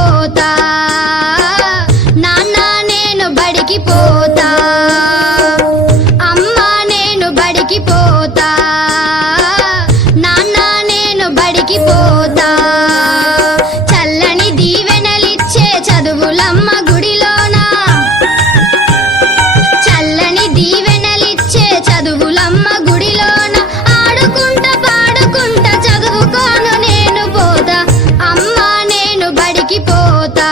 పోతా నాన్న నేను బడికి పోతా అమ్మ నేను బడికి పోతా నాన్న నేను బడికి పోతా చల్లని దీవెనలిచ్చే చదువులమ్మ గుడిలోన చల్లని దీవెనలిచ్చే చదువులమ్మ గుడిలోన ఆడుకుంటా పాడుకుంటా చదువుకోను నేను పోతా అమ్మ నేను బడికి పోతా